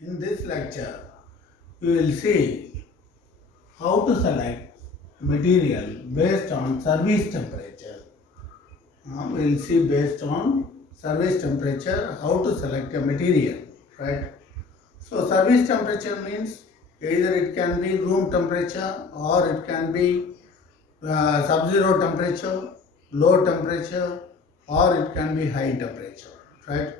In this lecture, we will see how to select material based on service temperature. We will see based on service temperature how to select a material, right? So service temperature means either it can be room temperature or it can be sub-zero temperature, low temperature, or it can be high temperature, right?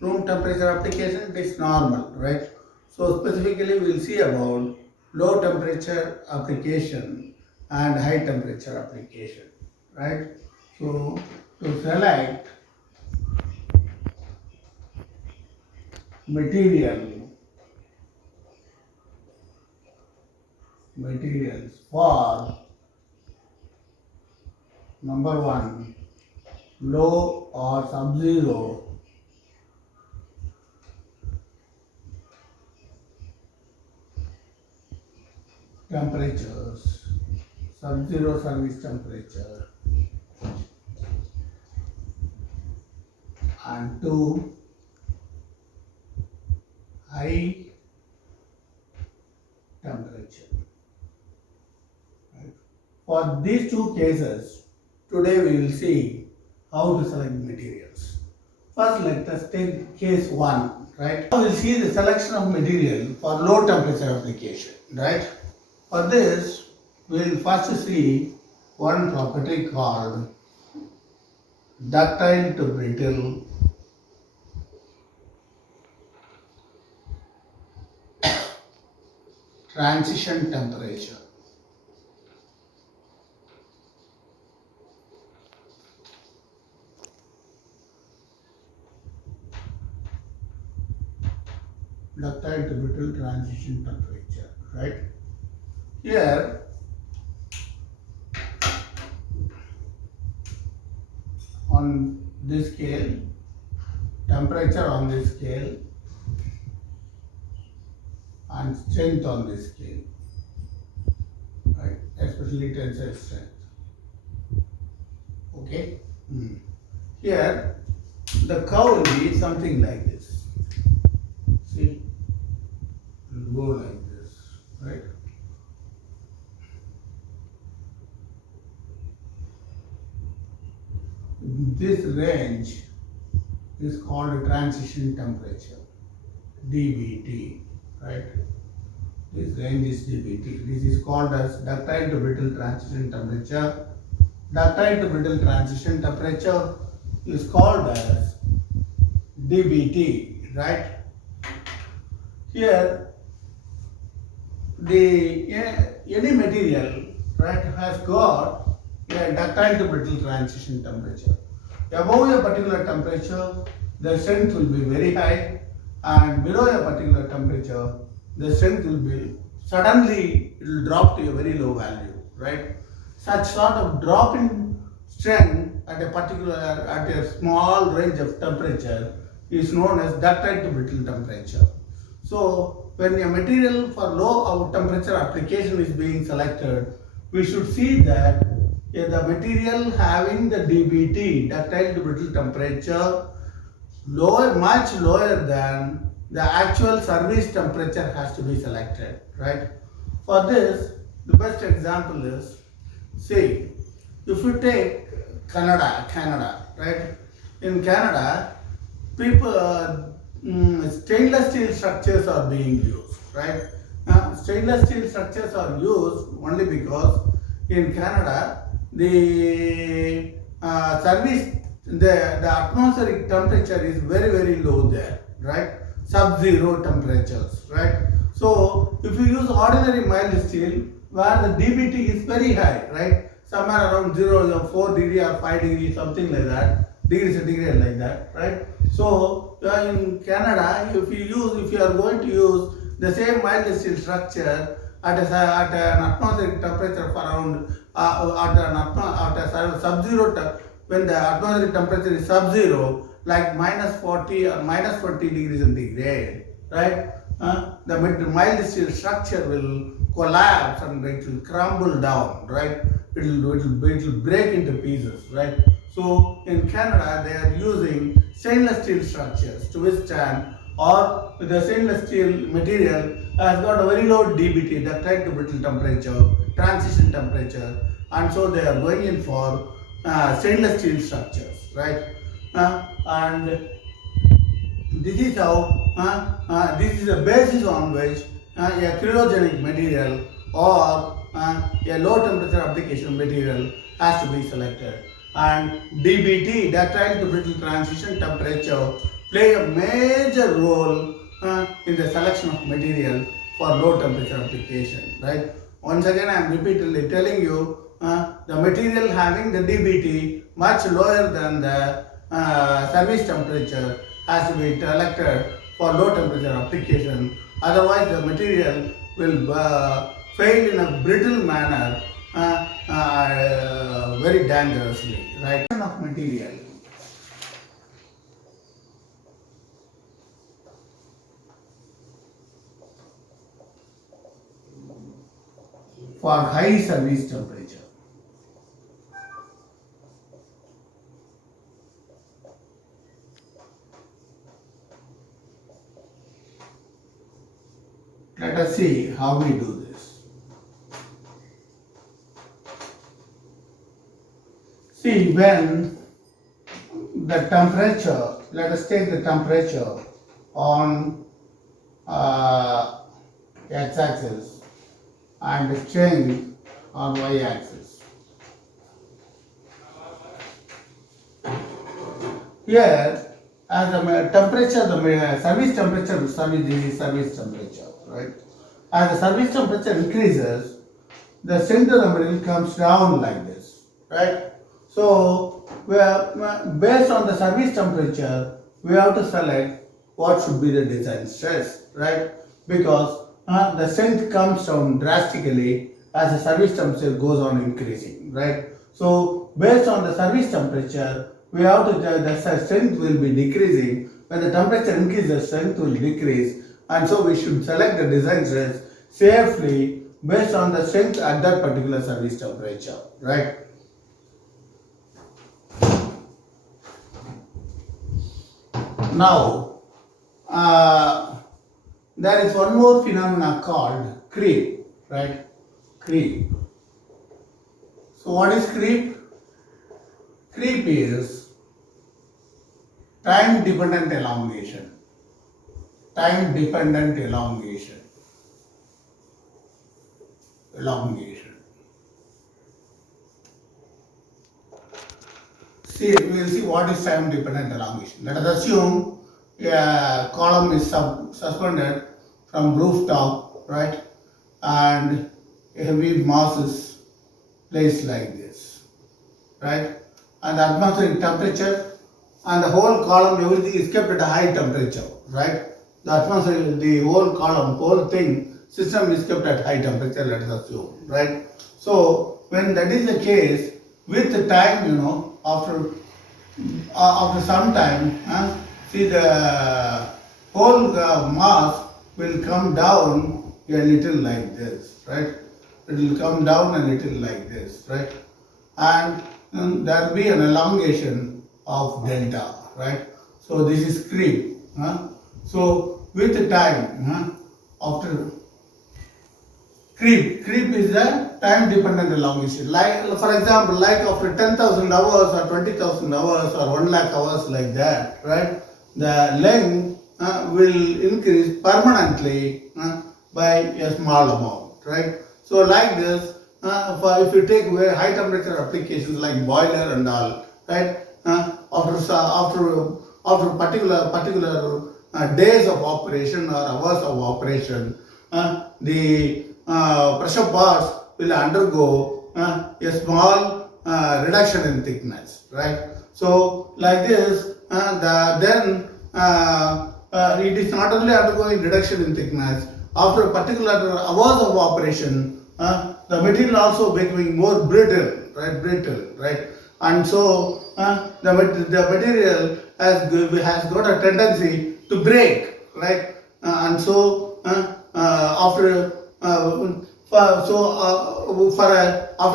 Room temperature application, it is normal, right? So specifically we will see about low temperature application and high temperature application, right? So to select materials for number one, low or sub-zero temperatures, sub-zero service temperature, and two, high temperature. Right? For these two cases, today we will see how to select materials. First, let us take case 1, right? Now we will see the selection of material for low temperature application, right? For this, we will first see one property called ductile to brittle transition temperature. Ductile to brittle transition temperature, right? Here, on this scale, temperature on this scale, and strength on this scale, right? Especially tensile strength. Okay? Here, the curve will be something like this. See? It will go like this, right? This range is called transition temperature, dBT, right? This range is dBT. This is called as ductile to brittle transition temperature. Ductile to brittle transition temperature is called as dBT, right? Here, any material, right, has got a ductile to brittle transition temperature. Above a particular temperature, the strength will be very high, and below a particular temperature, the strength will be suddenly it will drop to a very low value, right? Such sort of drop in strength at a small range of temperature is known as ductile to brittle temperature. So when a material for low temperature application is being selected, we should see that the material having the dBT, ductile to brittle temperature, much lower than the actual service temperature has to be selected, right? For this, the best example is, say, if you take Canada, right? In Canada, people, stainless steel structures are being used, right? Stainless steel structures are used only because in Canada, the atmospheric temperature is very, very low there, right? Sub-zero temperatures, right? So if you use ordinary mild steel where the dBT is very high, right? Somewhere around 4 degree or 5 degree, something like that, degree centigrade like that, right? So in Canada, if you are going to use the same mild steel structure at an atmospheric temperature of around at a sub-zero, when the atmospheric temperature is sub-zero, like minus 40 or minus 20 degrees centigrade, right? The mild steel structure will collapse and it will crumble down, right? It will break into pieces, right? So in Canada, they are using stainless steel structures to withstand or the stainless steel material has got a very low DBT, ductile to brittle temperature, transition temperature, and so they are going in for stainless steel structures, right? And this is how, this is the basis on which a cryogenic material or a low temperature application material has to be selected. And DBT, ductile to brittle transition temperature, play a major role in the selection of material for low temperature application, right? Once again, I am repeatedly telling you, the material having the DBT much lower than the service temperature has to be selected for low temperature application. Otherwise, the material will fail in a brittle manner very dangerously, right? Of material. For high service temperature. Let us see how we do this. See, when the temperature, let us take the temperature on x-axis and strength on y-axis. Here, as the temperature, the service temperature, this is service temperature, right? As the service temperature increases, the center of the material comes down like this, right? So, based on the service temperature, we have to select what should be the design stress, right? Because the strength comes down drastically as the service temperature goes on increasing, right? So, based on the service temperature, we have to, the strength will be decreasing. When the temperature increases, the strength will decrease, and so we should select the design stress safely based on the strength at that particular service temperature, right? Now, there is one more phenomena called creep, right? Creep. So, what is creep? Creep is time dependent elongation. Time dependent elongation. Elongation. See, we will see what is time dependent elongation. Let us assume a column is suspended from rooftop, right? And a heavy mass is placed like this, right? And the atmospheric temperature and the whole column, everything is kept at a high temperature, right? The atmosphere, the whole column, whole thing, system is kept at high temperature, let us assume, right? So, when that is the case, with the time, after some time, see the whole mass will come down a little like this, right? It will come down a little like this, right? And there will be an elongation of delta, right? So this is creep. So with the time, after creep is the time dependent elongation. Like, for example, like after 10,000 hours or 20,000 hours or 1 lakh hours like that, right? The length will increase permanently by a small amount, right? So like this, if you take high temperature applications like boiler and all, right? After particular days of operation or hours of operation, the pressure parts will undergo a small reduction in thickness, right? So like this, then it is not only undergoing reduction in thickness. After particular hours of operation, the material also becoming more brittle, right? And so the material has got a tendency to break, right? And so after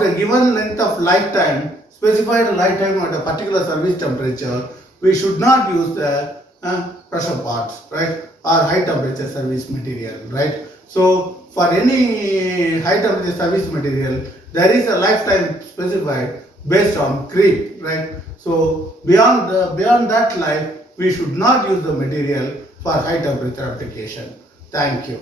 a given length of lifetime, specified lifetime at a particular service temperature, we should not use the pressure parts, right? or high temperature service material, right? So for any high temperature service material, there is a lifetime specified based on creep, right? So beyond that life, we should not use the material for high temperature application. Thank you.